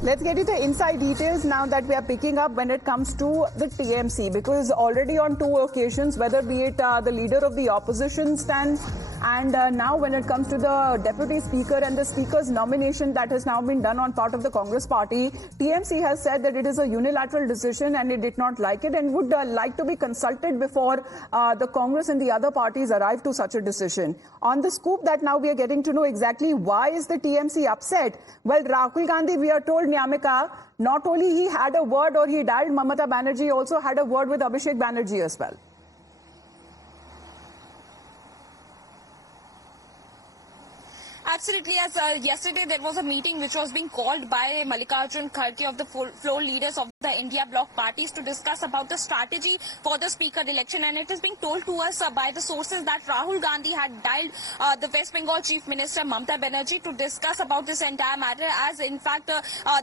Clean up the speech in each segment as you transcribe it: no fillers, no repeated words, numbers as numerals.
Let's get into inside details now that we are picking up when it comes to the TMC, because already on two occasions, whether be it the leader of the opposition stand and now when it comes to the deputy speaker and the speaker's nomination that has now been done on part of the Congress party, TMC has said that it is a unilateral decision and it did not like it and would like to be consulted before the Congress and the other parties arrive to such a decision. On the scoop that now we are getting to know exactly why is the TMC upset. Well, Rahul Gandhi, we are told, Nyamika, not only he had a word or he dialed Mamata Banerjee, also had a word with Abhishek Banerjee as well. Absolutely. As yesterday there was a meeting which was being called by Mallikarjun Kharge of the floor leaders of the India bloc parties to discuss about the strategy for the speaker election, and it is being told to us by the sources that Rahul Gandhi had dialed the West Bengal Chief Minister Mamata Banerjee to discuss about this entire matter, as in fact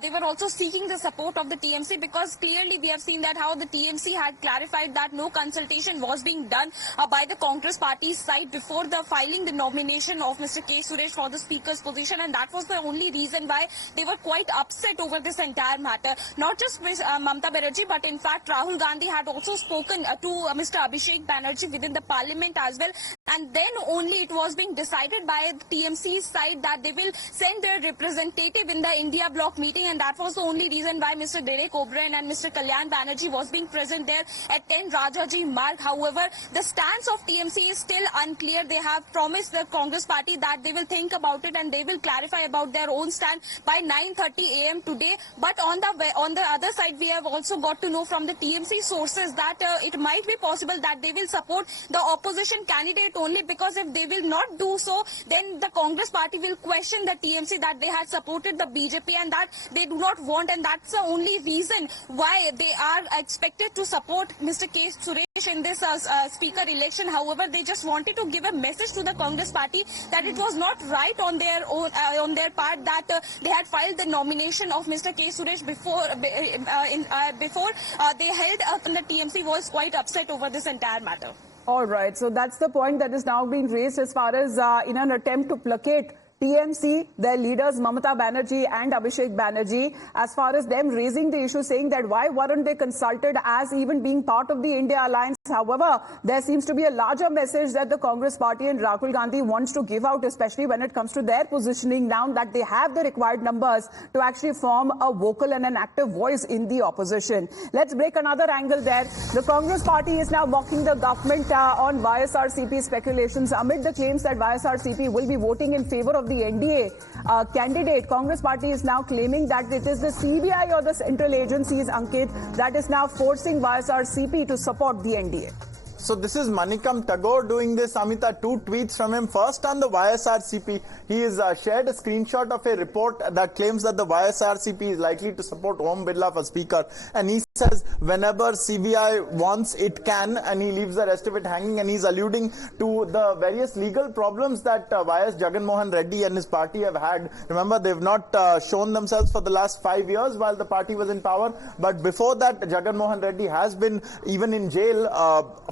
they were also seeking the support of the TMC, because clearly we have seen that how the TMC had clarified that no consultation was being done by the Congress party's side before the filing the nomination of Mr. K. Suresh for the speaker's position, and that was the only reason why they were quite upset over this entire matter. Not just Ms. Mamata Banerjee, but in fact Rahul Gandhi had also spoken to Mr. Abhishek Banerjee within the parliament as well, and then only it was being decided by the TMC's side that they will send their representative in the India bloc meeting, and that was the only reason why Mr. Derek O'Brien and Mr. Kalyan Banerjee was being present there at 10 Rajaji Marg. However, the stance of TMC is still unclear. They have promised the Congress party that they will think about it and they will clarify about their own stand by 9:30 a.m. today. But on the other side, we have also got to know from the TMC sources that it might be possible that they will support the opposition candidate only, because if they will not do so, then the Congress party will question the TMC that they had supported the BJP and that they do not want, and that's the only reason why they are expected to support Mr. K. Suresh in this speaker election. However, they just wanted to give a message to the Congress party that it was not right on their own, on their part, that they had filed the nomination of Mr. K. Suresh before they held up, and the TMC was quite upset over this entire matter. All right, so that's the point that is now being raised as far as in an attempt to placate TMC, their leaders Mamata Banerjee and Abhishek Banerjee, as far as them raising the issue, saying that why weren't they consulted as even being part of the India alliance. However, there seems to be a larger message that the Congress party and Rahul Gandhi wants to give out, especially when it comes to their positioning now that they have the required numbers to actually form a vocal and an active voice in the opposition. Let's break another angle there. The Congress party is now mocking the government on YSRCP speculations amid the claims that YSRCP will be voting in favor of the NDA candidate. Congress party is now claiming that it is the CBI or the central agencies, Ankit, that is now forcing YSRCP to support the NDA. So this is Manikam Tagore doing this, Amita. Two tweets from him. First, on the YSRCP, he has shared a screenshot of a report that claims that the YSRCP is likely to support Om Birla for Speaker. And he says whenever CBI wants, it can, and he leaves the rest of it hanging. And he's alluding to the various legal problems that YS Jagan Mohan Reddy and his party have had. Remember, they've not shown themselves for the last 5 years while the party was in power. But before that, Jagan Mohan Reddy has been even in jail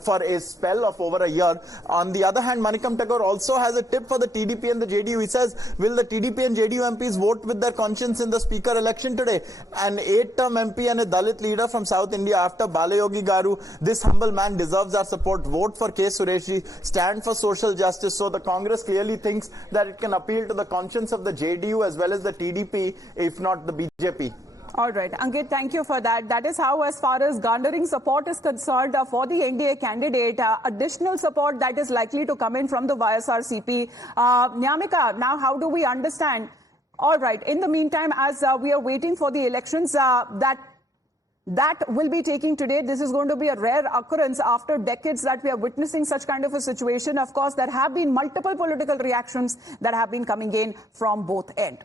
for a spell of over a year. On the other hand, Manikam Tagore also has a tip for the TDP and the JDU. He says, will the TDP and JDU MPs vote with their conscience in the speaker election today? An 8-term MP and a Dalit leader from South India after Balayogi Garu, this humble man deserves our support. Vote for K. Sureshji, stand for social justice. So the Congress clearly thinks that it can appeal to the conscience of the JDU as well as the TDP, if not the BJP. All right, Ankit, thank you for that. That is how, as far as garnering support is concerned for the NDA candidate, additional support that is likely to come in from the YSRCP. Nyamika, now how do we understand? All right, in the meantime, as we are waiting for the elections that will be taking today, this is going to be a rare occurrence after decades that we are witnessing such kind of a situation. Of course, there have been multiple political reactions that have been coming in from both ends.